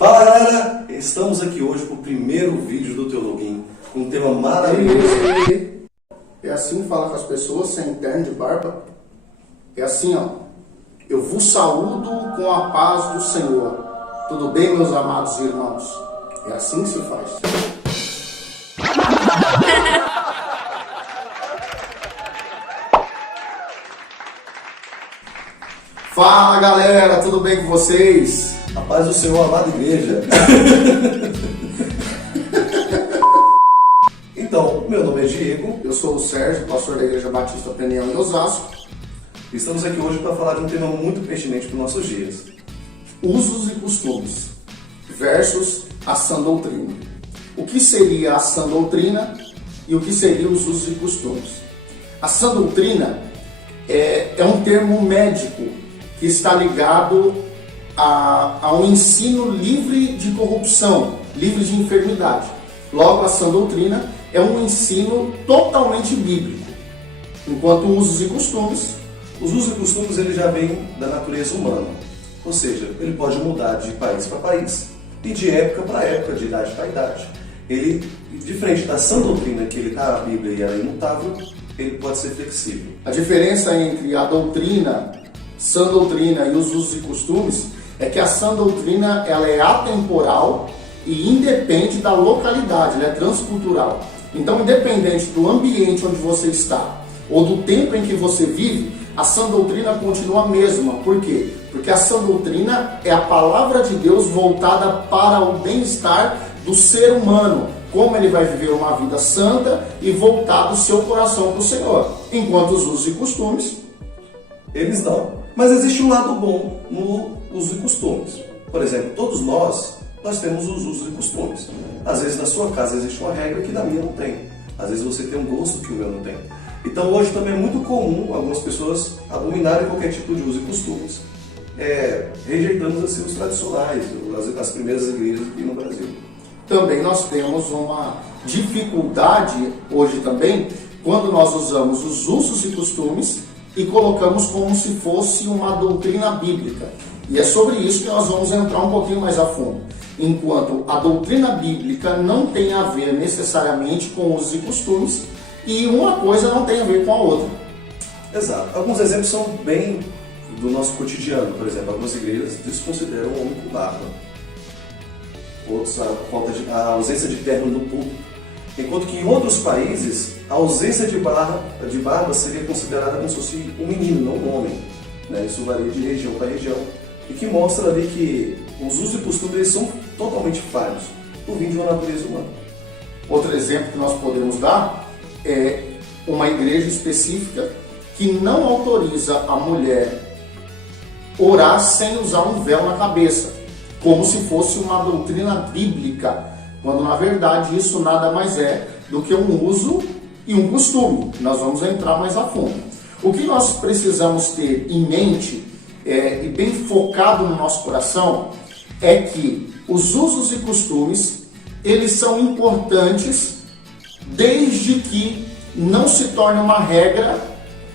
Fala galera, estamos aqui hoje com o primeiro vídeo do teu login, com um tema maravilhoso. É assim que fala com as pessoas, sem terno de barba. É assim, ó. Eu vos saúdo com a paz do Senhor. Tudo bem, meus amados irmãos? É assim que se faz. Fala galera, tudo bem com vocês? A paz do Senhor, amada igreja. Então, meu nome é Diego. Eu sou o Sérgio, pastor da Igreja Batista Peniel em Osasco. Estamos aqui hoje para falar de um tema muito pertinente para os nossos dias. Usos e costumes versus a sã doutrina. O que seria a sã doutrina e o que seriam os usos e costumes? A sã doutrina é um termo médico que está ligado a um ensino livre de corrupção, livre de enfermidade. Logo, a sã doutrina é um ensino totalmente bíblico. Enquanto os usos e costumes ele já vem da natureza humana. Ou seja, ele pode mudar de país para país e de época para época, de idade para idade. Ele, diferente da sã doutrina, que ele está na Bíblia e ela é imutável, ele pode ser flexível. A diferença entre a doutrina, sã doutrina e os usos e costumes é que a sã doutrina ela é atemporal e independe da localidade, ela é transcultural. Então, independente do ambiente onde você está ou do tempo em que você vive, a sã doutrina continua a mesma. Por quê? Porque a sã doutrina é a palavra de Deus voltada para o bem-estar do ser humano, como ele vai viver uma vida santa e voltar o seu coração para o Senhor. Enquanto os usos e costumes, eles não. Mas existe um lado bom no uso e costumes. Por exemplo, todos nós temos os usos e costumes. Às vezes na sua casa existe uma regra que na minha não tem. Às vezes você tem um gosto que o meu não tem. Então hoje também é muito comum algumas pessoas abominarem qualquer tipo de uso e costumes, rejeitando assim, os tradicionais, as primeiras igrejas aqui no Brasil. Também nós temos uma dificuldade hoje também quando nós usamos os usos e costumes e colocamos como se fosse uma doutrina bíblica. E é sobre isso que nós vamos entrar um pouquinho mais a fundo. Enquanto a doutrina bíblica não tem a ver necessariamente com usos e costumes, e uma coisa não tem a ver com a outra. Exato. Alguns exemplos são bem do nosso cotidiano. Por exemplo, algumas igrejas desconsideram o homem com barba. Outros, a ausência de terno no púlpito. Enquanto que em outros países, a ausência de barba seria considerada como se fosse um menino, não um homem. Isso varia de região para região. E que mostra ali que os usos e costumes são totalmente falhos, por vir de uma natureza humana. Outro exemplo que nós podemos dar é uma igreja específica que não autoriza a mulher orar sem usar um véu na cabeça, como se fosse uma doutrina bíblica, quando na verdade isso nada mais é do que um uso e um costume. Nós vamos entrar mais a fundo. O que nós precisamos ter em mente e bem focado no nosso coração é que os usos e costumes eles são importantes desde que não se torne uma regra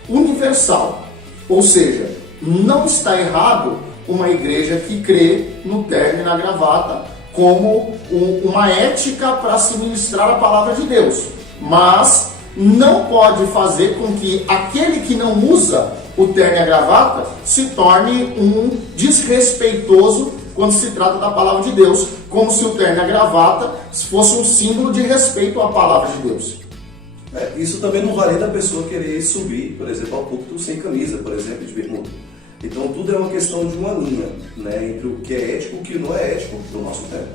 universal. Ou seja, não está errado uma igreja que crê no terno e na gravata como uma ética para se ministrar a palavra de Deus. Mas não pode fazer com que aquele que não usa o terno e a gravata se torne um desrespeitoso quando se trata da palavra de Deus, como se o terno e a gravata fosse um símbolo de respeito à palavra de Deus. Isso também não vale da pessoa querer subir, por exemplo, ao púlpito sem camisa, por exemplo, de bermuda. Então tudo é uma questão de uma linha, entre o que é ético e o que não é ético do nosso tempo.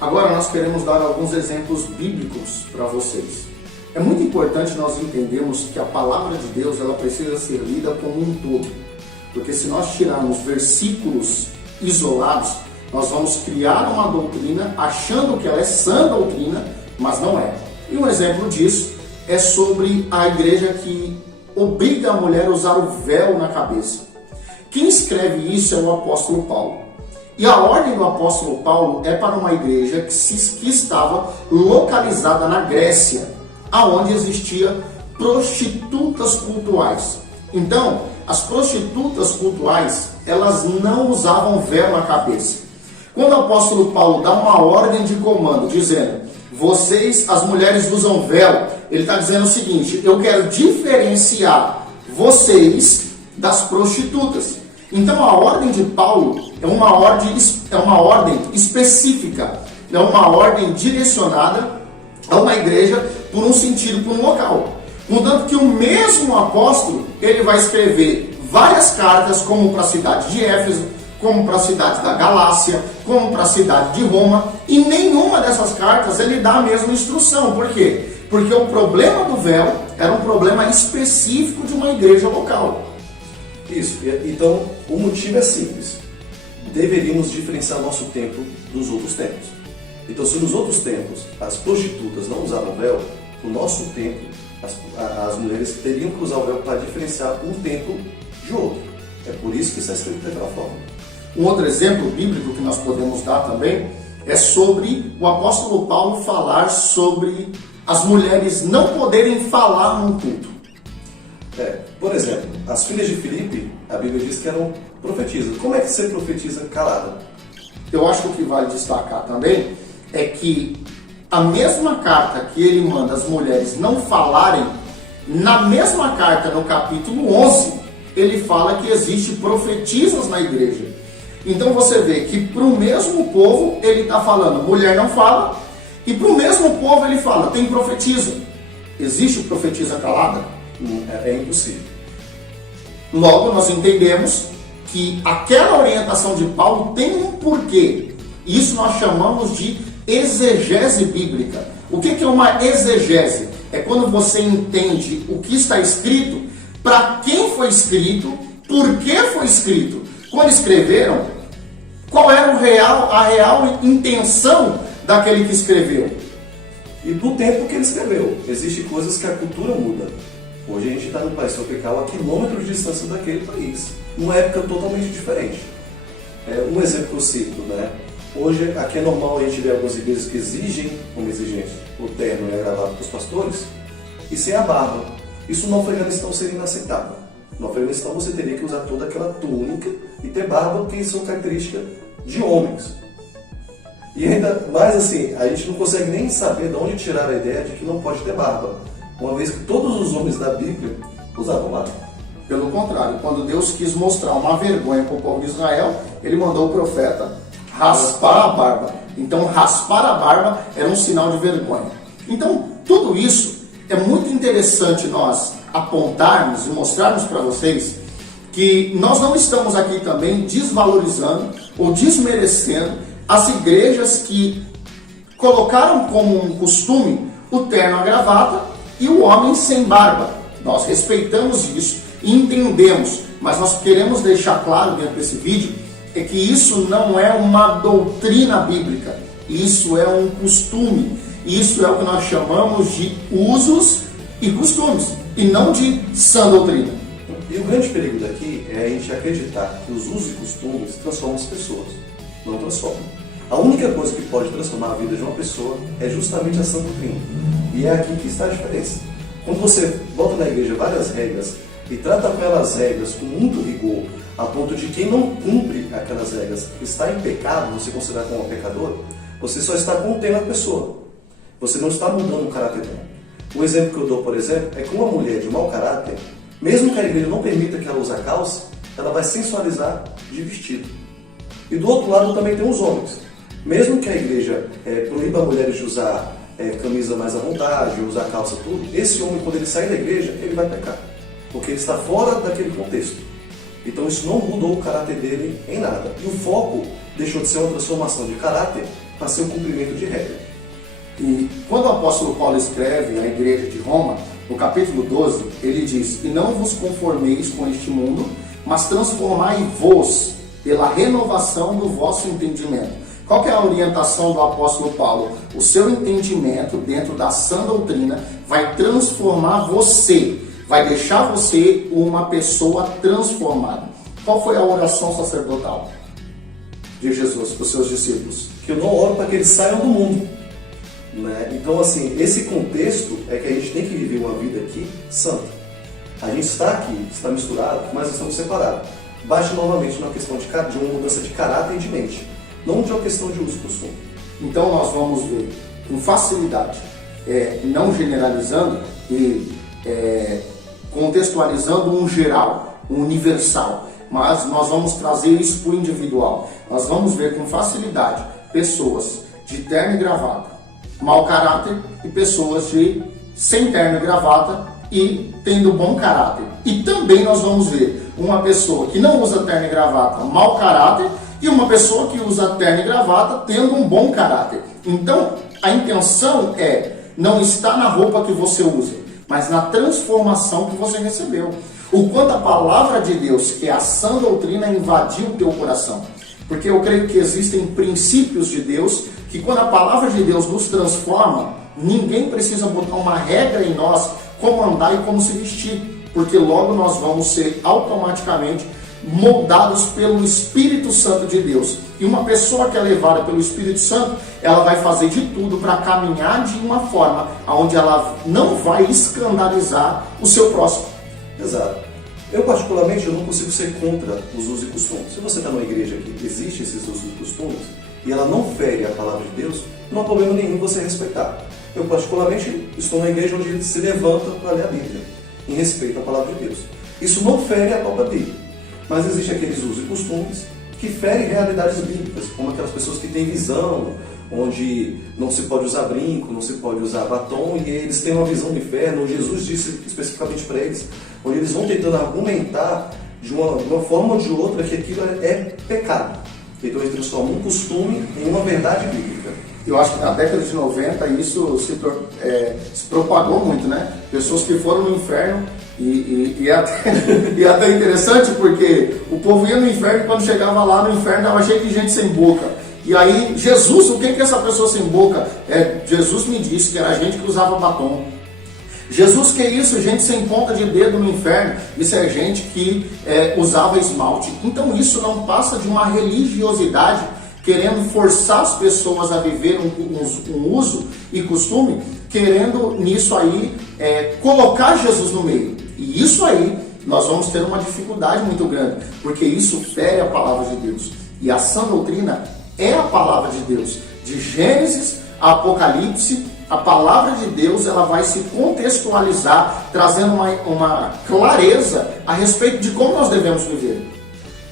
Agora nós queremos dar alguns exemplos bíblicos para vocês. É muito importante nós entendermos que a palavra de Deus ela precisa ser lida como um todo. Porque se nós tirarmos versículos isolados, nós vamos criar uma doutrina achando que ela é sã doutrina, mas não é. E um exemplo disso é sobre a igreja que obriga a mulher a usar o véu na cabeça. Quem escreve isso é o apóstolo Paulo. E a ordem do apóstolo Paulo é para uma igreja que estava localizada na Grécia, aonde existia prostitutas cultuais. Então, as prostitutas cultuais, elas não usavam véu na cabeça. Quando o apóstolo Paulo dá uma ordem de comando, dizendo, vocês, as mulheres usam véu, ele está dizendo o seguinte, eu quero diferenciar vocês das prostitutas. Então a ordem de Paulo é uma ordem específica, é uma ordem direcionada a uma igreja por um sentido, por um local. Contanto que o mesmo apóstolo, ele vai escrever várias cartas, como para a cidade de Éfeso, como para a cidade da Galácia, como para a cidade de Roma, e nenhuma dessas cartas ele dá a mesma instrução. Por quê? Porque o problema do véu era um problema específico de uma igreja local. Isso, então o motivo é simples. Deveríamos diferenciar nosso templo dos outros templos. Então, se nos outros templos as prostitutas não usavam véu, no nosso templo as mulheres teriam que usar o véu para diferenciar um templo de outro. É por isso que está escrito daquela forma. Um outro exemplo bíblico que nós podemos dar também é sobre o apóstolo Paulo falar sobre as mulheres não poderem falar num culto. Por exemplo, as filhas de Filipe, a Bíblia diz que eram profetisas. Como é que você profetiza calada? Eu acho que o que vale destacar também é que a mesma carta que ele manda as mulheres não falarem, na mesma carta, no capítulo 11, ele fala que existe profetisas na igreja. Então você vê que para o mesmo povo ele está falando, mulher não fala, e para o mesmo povo ele fala, tem profetisa. Existe profetisa calada? É impossível. Logo nós entendemos que aquela orientação de Paulo tem um porquê. Isso nós chamamos de exegese bíblica. O que é uma exegese? É quando você entende o que está escrito, para quem foi escrito, por que foi escrito. Quando escreveram, qual era a real intenção daquele que escreveu. E do tempo que ele escreveu. Existem coisas que a cultura muda. Hoje a gente está no país tropical a quilômetros de distância daquele país. Numa época totalmente diferente. Um exemplo que eu cito, né? Hoje aqui é normal a gente ver algumas igrejas que exigem, como exigência, o terno é gravado para os pastores e sem a barba. Isso no Afeganistão seria inaceitável. No Afeganistão você teria que usar toda aquela túnica e ter barba, porque isso é característica de homens. E ainda mais assim, a gente não consegue nem saber de onde tirar a ideia de que não pode ter barba, uma vez que todos os homens da Bíblia usavam barba. Pelo contrário, quando Deus quis mostrar uma vergonha para o povo de Israel, ele mandou o profeta raspar a barba. Então, raspar a barba era um sinal de vergonha. Então, tudo isso é muito interessante nós apontarmos e mostrarmos para vocês que nós não estamos aqui também desvalorizando ou desmerecendo as igrejas que colocaram como um costume o terno, a gravata e o homem sem barba. Nós respeitamos isso e entendemos, mas nós queremos deixar claro dentro desse vídeo é que isso não é uma doutrina bíblica, isso é um costume, isso é o que nós chamamos de usos e costumes, e não de sã doutrina. E o grande perigo daqui é a gente acreditar que os usos e costumes transformam as pessoas. Não transformam. A única coisa que pode transformar a vida de uma pessoa é justamente a sã doutrina. E é aqui que está a diferença. Quando você bota na igreja várias regras e trata aquelas regras com muito rigor, a ponto de quem não cumpre aquelas regras está em pecado, você considera como um pecador, você só está contendo a pessoa. Você não está mudando o caráter dela. Um exemplo que eu dou, por exemplo, é que uma mulher de mau caráter, mesmo que a igreja não permita que ela use a calça, ela vai sensualizar de vestido. E do outro lado também tem os homens. Mesmo que a igreja proíba mulheres de usar camisa mais à vontade, usar calça tudo, esse homem, quando ele sair da igreja, ele vai pecar. Porque ele está fora daquele contexto. Então isso não mudou o caráter dele em nada. E o foco deixou de ser uma transformação de caráter para ser um cumprimento de regra. E quando o apóstolo Paulo escreve à igreja de Roma, no capítulo 12, ele diz: e não vos conformeis com este mundo, mas transformai-vos pela renovação do vosso entendimento. Qual que é a orientação do apóstolo Paulo? O seu entendimento dentro da sã doutrina vai transformar você, vai deixar você uma pessoa transformada. Qual foi a oração sacerdotal de Jesus para os seus discípulos? Que eu não oro para que eles saiam do mundo. Né? Então, assim, esse contexto é que a gente tem que viver uma vida aqui santa. A gente está aqui, está misturado, mas estamos separados. Bate novamente na questão de uma mudança de caráter e de mente. não de uma questão de uso e costume. Então nós vamos ver com facilidade, não generalizando e contextualizando um geral, um universal, mas nós vamos trazer isso para o individual. Nós vamos ver com facilidade pessoas de terno e gravata, mau caráter, e pessoas sem terno e gravata e tendo bom caráter. E também nós vamos ver uma pessoa que não usa terno e gravata, mau caráter, e uma pessoa que usa terno e gravata tendo um bom caráter. Então, a intenção não está na roupa que você usa, mas na transformação que você recebeu. O quanto a palavra de Deus, que é a sã doutrina, invadiu o teu coração. Porque eu creio que existem princípios de Deus, que quando a palavra de Deus nos transforma, ninguém precisa botar uma regra em nós, como andar e como se vestir. Porque logo nós vamos ser automaticamente moldados pelo Espírito Santo de Deus. E uma pessoa que é levada pelo Espírito Santo, ela vai fazer de tudo para caminhar de uma forma onde ela não vai escandalizar o seu próximo. Exato. Eu particularmente não consigo ser contra os usos e costumes. Se você está numa igreja que existe esses usos e costumes e ela não fere a palavra de Deus, não há problema nenhum você respeitar. Eu particularmente estou na igreja onde se levanta para ler a Bíblia, em respeito à palavra de Deus. Isso não fere a própria Bíblia. Mas existem aqueles usos e costumes que ferem realidades bíblicas, como aquelas pessoas que têm visão, onde não se pode usar brinco, não se pode usar batom, e eles têm uma visão do inferno, onde Jesus disse especificamente para eles, onde eles vão tentando argumentar de uma forma ou de outra que aquilo é pecado. Então eles transformam um costume em uma verdade bíblica. Eu acho que na década de 90 isso se propagou muito, né? Pessoas que foram no inferno e é até interessante porque o povo ia no inferno e quando chegava lá no inferno estava cheio de gente sem boca. E aí, Jesus, o que é essa pessoa sem boca? Jesus me disse que era gente que usava batom. Jesus, que é isso? Gente sem ponta de dedo no inferno. Isso é gente que usava esmalte. Então isso não passa de uma religiosidade querendo forçar as pessoas a viver um uso e costume, querendo nisso aí colocar Jesus no meio. E isso aí nós vamos ter uma dificuldade muito grande, porque isso fere a palavra de Deus. E a sã doutrina é a palavra de Deus. De Gênesis a Apocalipse, a palavra de Deus ela vai se contextualizar, trazendo uma clareza a respeito de como nós devemos viver.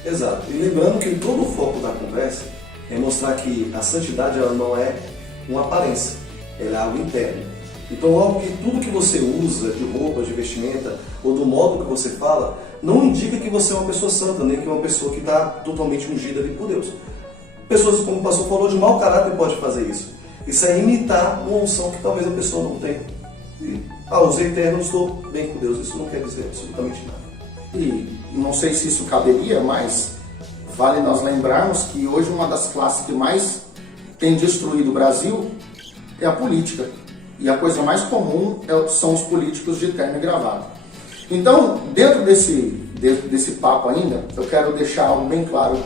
Exato. E lembrando que todo o foco da conversa é mostrar que a santidade ela não é uma aparência, ela é algo interno. Então, logo que tudo que você usa de roupa, de vestimenta, ou do modo que você fala, não indica que você é uma pessoa santa, nem que é uma pessoa que está totalmente ungida ali por Deus. Pessoas, como o pastor falou, de mau caráter pode fazer isso. Isso é imitar uma unção que talvez a pessoa não tenha. Usei terno, estou bem com Deus. Isso não quer dizer absolutamente nada. E não sei se isso caberia, mas vale nós lembrarmos que hoje uma das classes que mais tem destruído o Brasil é a política. E a coisa mais comum são os políticos de terno e gravata. Então, dentro desse papo ainda, eu quero deixar algo bem claro,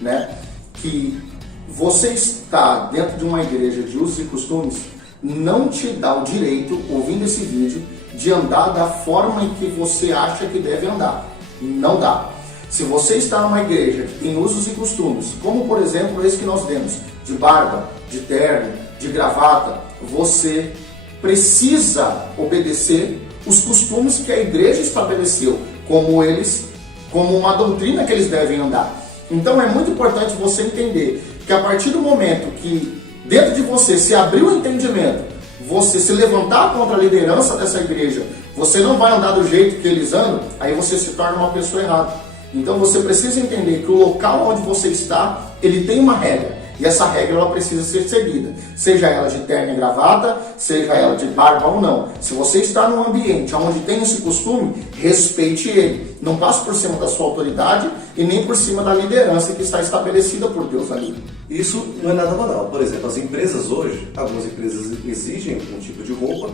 né? Que você está dentro de uma igreja de usos e costumes não te dá o direito, ouvindo esse vídeo, de andar da forma em que você acha que deve andar. Não dá. Se você está numa igreja que tem usos e costumes, como por exemplo esse que nós temos, de barba, de terno, de gravata, você precisa obedecer os costumes que a igreja estabeleceu, como uma doutrina que eles devem andar. Então é muito importante você entender que a partir do momento que dentro de você se abrir o entendimento, você se levantar contra a liderança dessa igreja, você não vai andar do jeito que eles andam, aí você se torna uma pessoa errada. Então você precisa entender que o local onde você está, ele tem uma regra. E essa regra ela precisa ser seguida. Seja ela de terno e gravata, seja ela de barba ou não. Se você está num ambiente onde tem esse costume, respeite ele. Não passe por cima da sua autoridade e nem por cima da liderança que está estabelecida por Deus ali. Isso não é nada banal. Por exemplo, as empresas hoje, algumas empresas exigem um tipo de roupa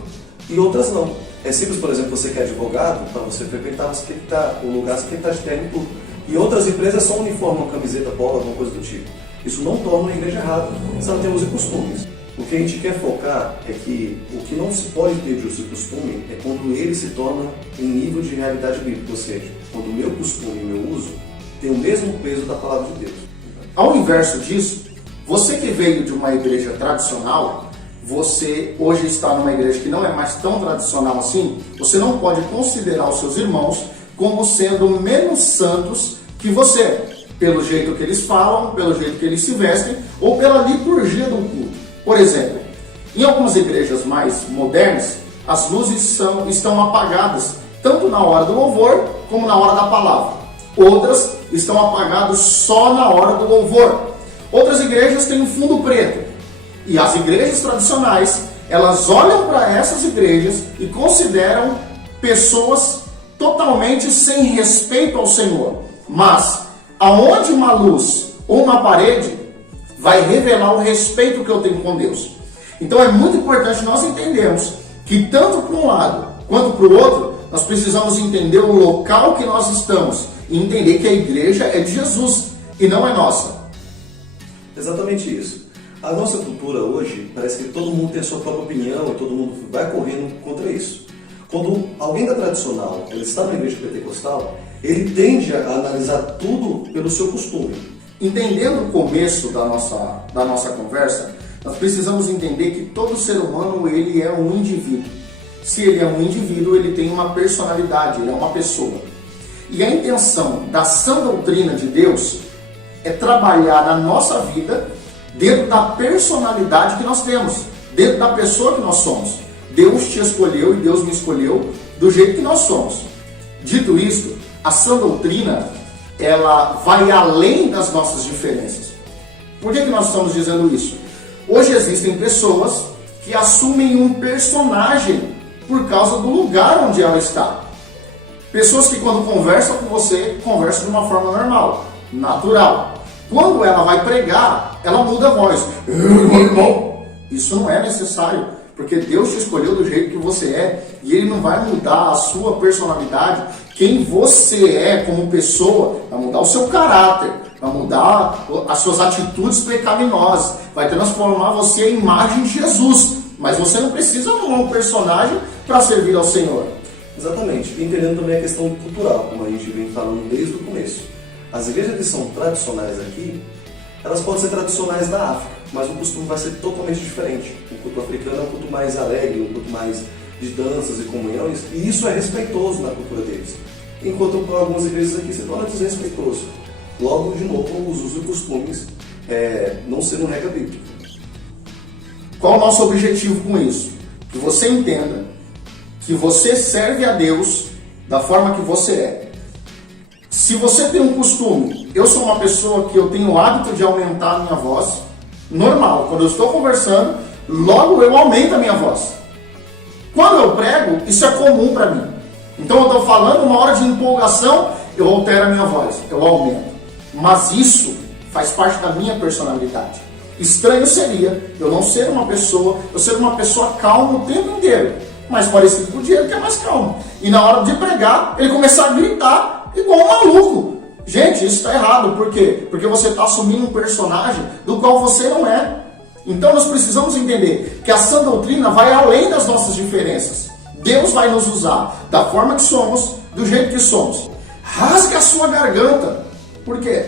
e outras não. É simples, por exemplo, você que é advogado, para você frequentar, você tem que estar, o lugar você tem que estar de terno e tudo. E outras empresas só uniformam uma camiseta, bola, alguma coisa do tipo. Isso não torna a igreja errada, se ela tem usos e costumes. O que a gente quer focar é que o que não se pode ter de uso e costume é quando ele se torna em nível de realidade bíblica, ou seja, quando o meu costume e o meu uso tem o mesmo peso da palavra de Deus. Ao inverso disso, Você que veio de uma igreja tradicional, você hoje está numa igreja que não é mais tão tradicional assim, você não pode considerar os seus irmãos como sendo menos santos que você, pelo jeito que eles falam, pelo jeito que eles se vestem ou pela liturgia do culto. Por exemplo, em algumas igrejas mais modernas, as luzes estão apagadas, tanto na hora do louvor como na hora da palavra. Outras estão apagadas só na hora do louvor. Outras igrejas têm um fundo preto. E as igrejas tradicionais, elas olham para essas igrejas e consideram pessoas totalmente sem respeito ao Senhor. Mas, aonde uma luz ou uma parede vai revelar o respeito que eu tenho com Deus. Então é muito importante nós entendermos que tanto para um lado quanto para o outro, nós precisamos entender o local que nós estamos e entender que a igreja é de Jesus e não é nossa. Exatamente isso. A nossa cultura hoje, parece que todo mundo tem a sua própria opinião e todo mundo vai correndo contra isso. Quando alguém da tradicional, ele está na igreja pentecostal, ele tende a analisar tudo pelo seu costume. Entendendo o começo da nossa conversa, nós precisamos entender que todo ser humano ele é um indivíduo. Se ele é um indivíduo, ele tem uma personalidade, ele é uma pessoa. E a intenção da sã doutrina de Deus é trabalhar na nossa vida dentro da personalidade que nós temos, dentro da pessoa que nós somos. Deus te escolheu e Deus me escolheu do jeito que nós somos. Dito isto, a sã doutrina, ela vai além das nossas diferenças. Por que nós estamos dizendo isso? Hoje existem pessoas que assumem um personagem por causa do lugar onde ela está. Pessoas que quando conversam com você, conversam de uma forma normal, natural. Quando ela vai pregar, ela muda a voz. Isso não é necessário, porque Deus te escolheu do jeito que você é e Ele não vai mudar a sua personalidade, quem você é como pessoa, vai mudar o seu caráter, vai mudar as suas atitudes pecaminosas, vai transformar você em imagem de Jesus, mas você não precisa arrumar um personagem para servir ao Senhor. Exatamente, e entendendo também a questão cultural, como a gente vem falando desde o começo. As igrejas que são tradicionais aqui, elas podem ser tradicionais da África, mas o costume vai ser totalmente diferente. O culto africano é um culto mais alegre, um culto mais de danças e comunhões, e isso é respeitoso na cultura deles. Enquanto para algumas igrejas aqui se torna desrespeitoso. Logo, de novo, os usos e costumes não sendo regra bíblica. Qual o nosso objetivo com isso? Que você entenda que você serve a Deus da forma que você é. Se você tem um costume, eu sou uma pessoa que eu tenho o hábito de aumentar a minha voz, normal, quando eu estou conversando, logo eu aumento a minha voz. Quando eu prego, isso é comum para mim. Então eu estou falando, uma hora de empolgação, eu altero a minha voz, eu aumento. Mas isso faz parte da minha personalidade. Estranho seria eu não ser uma pessoa, eu ser uma pessoa calma o tempo inteiro, mas parecido com o Diego que é mais calmo. E na hora de pregar, ele começar a gritar igual um maluco. Gente, isso está errado. Por quê? Porque você está assumindo um personagem do qual você não é. Então nós precisamos entender que a sã doutrina vai além das nossas diferenças. Deus vai nos usar da forma que somos, do jeito que somos. Rasgue a sua garganta. Por quê?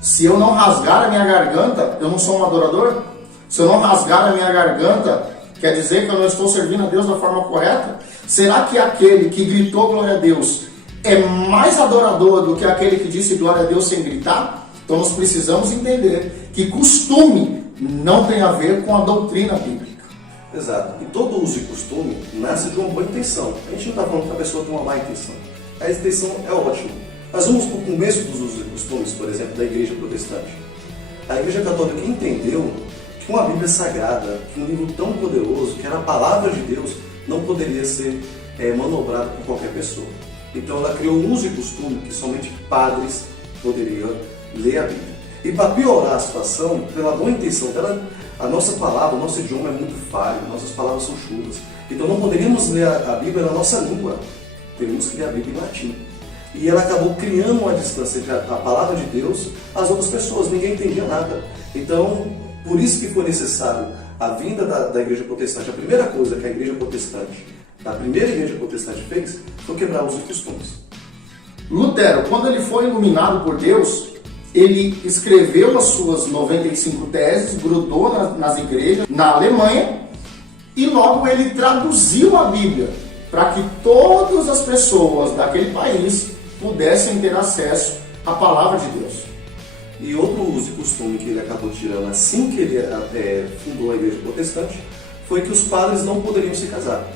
Se eu não rasgar a minha garganta, eu não sou um adorador? Se eu não rasgar a minha garganta, quer dizer que eu não estou servindo a Deus da forma correta? Será que aquele que gritou glória a Deus é mais adorador do que aquele que disse glória a Deus sem gritar? Então nós precisamos entender que costume não tem a ver com a doutrina bíblica. Exato. E todo uso e costume nasce de uma boa intenção. A gente não está falando que a pessoa tem uma má intenção. A intenção é ótima. Mas vamos para o começo dos usos e costumes, por exemplo, da igreja protestante. A igreja católica entendeu que uma Bíblia sagrada, que um livro tão poderoso, que era a palavra de Deus, não poderia ser manobrado por qualquer pessoa. Então ela criou um uso e costume que somente padres poderiam ler a Bíblia. E para piorar a situação, pela boa intenção dela, a nossa palavra, o nosso idioma é muito falho, nossas palavras são chulas. Então não poderíamos ler a Bíblia na nossa língua, teríamos que ler a Bíblia em latim. E ela acabou criando uma distância entre a palavra de Deus e as outras pessoas, ninguém entendia nada. Então, por isso que foi necessário a vinda da igreja protestante. A primeira coisa que a igreja protestante, a primeira igreja protestante fez, foi quebrar os costumes. Lutero, quando ele foi iluminado por Deus, ele escreveu as suas 95 teses, grudou nas igrejas, na Alemanha, e logo ele traduziu a Bíblia para que todas as pessoas daquele país pudessem ter acesso à palavra de Deus. E outro uso e costume que ele acabou tirando assim que ele fundou a igreja protestante foi que os padres não poderiam se casar.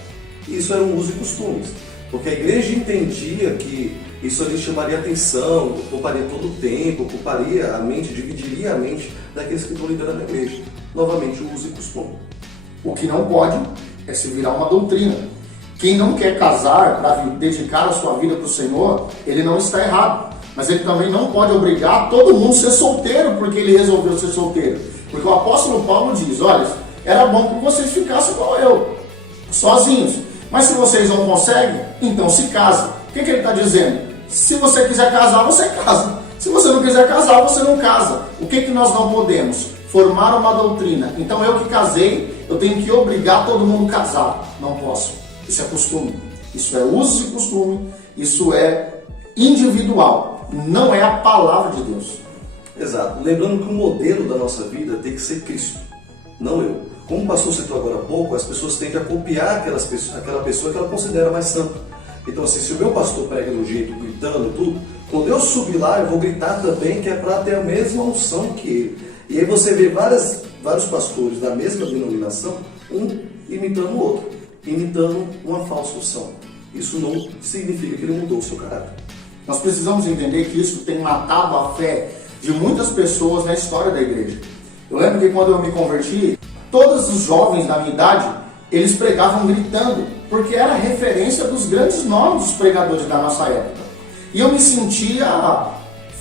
Isso era um uso e costume, porque a igreja entendia que isso ali chamaria atenção, ocuparia todo o tempo, ocuparia a mente, dividiria a mente daqueles que estão liderando a igreja. Novamente, o uso e costume. O que não pode é se virar uma doutrina. Quem não quer casar para dedicar a sua vida para o Senhor, ele não está errado. Mas ele também não pode obrigar todo mundo a ser solteiro porque ele resolveu ser solteiro. Porque o apóstolo Paulo diz, olha, era bom que vocês ficassem igual eu, sozinhos. Mas se vocês não conseguem, então se casem. O que ele está dizendo? Se você quiser casar, você casa. Se você não quiser casar, você não casa. O que nós não podemos? Formar uma doutrina. Então eu que casei, eu tenho que obrigar todo mundo a casar. Não posso. Isso é costume. Isso é uso e costume. Isso é individual. Não é a palavra de Deus. Exato. Lembrando que o modelo da nossa vida tem que ser Cristo, não eu. Como o pastor citou agora há pouco, as pessoas tendem a copiar aquela pessoa que ela considera mais santa. Então, assim, se o meu pastor prega de um jeito, gritando tudo, quando eu subir lá, eu vou gritar também, que é para ter a mesma unção que ele. E aí você vê vários pastores da mesma denominação, um imitando o outro, imitando uma falsa unção. Isso não significa que ele mudou o seu caráter. Nós precisamos entender que isso tem matado a fé de muitas pessoas na história da igreja. Eu lembro que quando eu me converti, todos os jovens da minha idade, eles pregavam gritando, porque era a referência dos grandes nomes dos pregadores da nossa época. E eu me sentia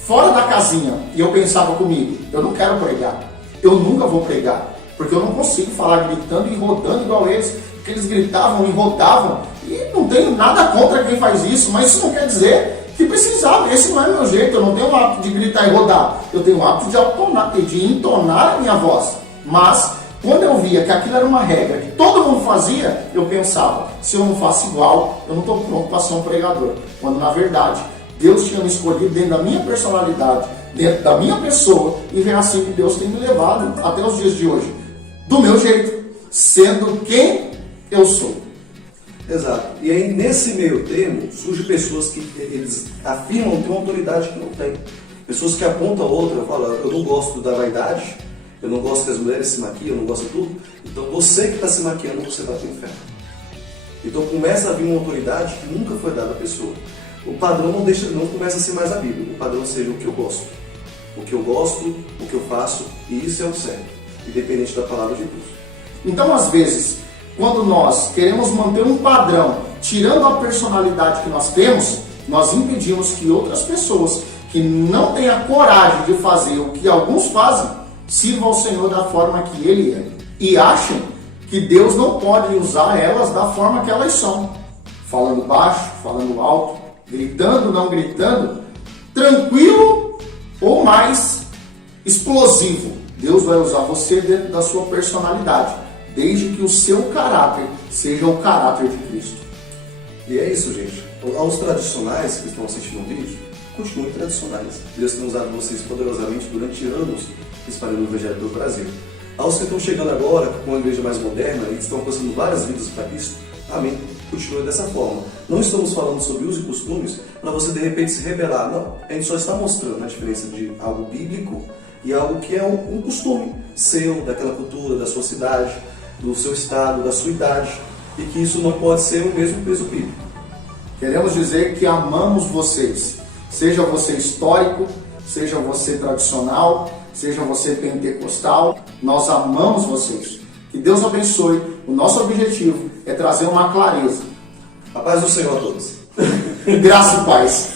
fora da casinha, e eu pensava comigo, eu não quero pregar, eu nunca vou pregar, porque eu não consigo falar gritando e rodando igual eles, porque eles gritavam e rodavam, e não tenho nada contra quem faz isso, mas isso não quer dizer que precisava, esse não é meu jeito, eu não tenho o hábito de gritar e rodar, eu tenho o hábito de entonar a minha voz, mas quando eu via que aquilo era uma regra que todo mundo fazia, eu pensava, se eu não faço igual, eu não estou pronto para ser um pregador. Quando na verdade, Deus tinha me escolhido dentro da minha personalidade, dentro da minha pessoa, e é assim que Deus tem me levado até os dias de hoje. Do meu jeito, sendo quem eu sou. Exato. E aí, nesse meio termo, surgem pessoas que eles afirmam ter uma autoridade que não tem. Pessoas que apontam a outra, falam, eu não gosto da vaidade, eu não gosto que as mulheres se maquiam, eu não gosto de tudo. Então você que está se maquiando, você vai para o inferno. Então começa a vir uma autoridade que nunca foi dada à pessoa. O padrão não começa a ser mais a Bíblia. O padrão seja o que eu gosto. O que eu gosto, o que eu faço, e isso é o certo, independente da palavra de Deus. Então, às vezes, quando nós queremos manter um padrão, tirando a personalidade que nós temos, nós impedimos que outras pessoas que não têm a coragem de fazer o que alguns fazem, sirvam ao Senhor da forma que Ele é. E achem que Deus não pode usar elas da forma que elas são. Falando baixo, falando alto, gritando, não gritando, tranquilo ou mais explosivo. Deus vai usar você dentro da sua personalidade, desde que o seu caráter seja o caráter de Cristo. E é isso, gente. Aos tradicionais que estão assistindo o vídeo, continuem tradicionais. Deus tem usado vocês poderosamente durante anos espalhando o Evangelho pelo Brasil. Aos que estão chegando agora com uma igreja mais moderna e estão alcançando várias vidas para Cristo, amém. Continue dessa forma. Não estamos falando sobre usos e costumes para você de repente se rebelar. Não, a gente só está mostrando a diferença de algo bíblico e algo que é um costume seu, daquela cultura, da sua cidade, do seu estado, da sua idade, e que isso não pode ser o mesmo peso bíblico. Queremos dizer que amamos vocês, seja você histórico, seja você tradicional, seja você pentecostal, nós amamos vocês. Que Deus abençoe. O nosso objetivo é trazer uma clareza. A paz do Senhor a todos. Graça e paz.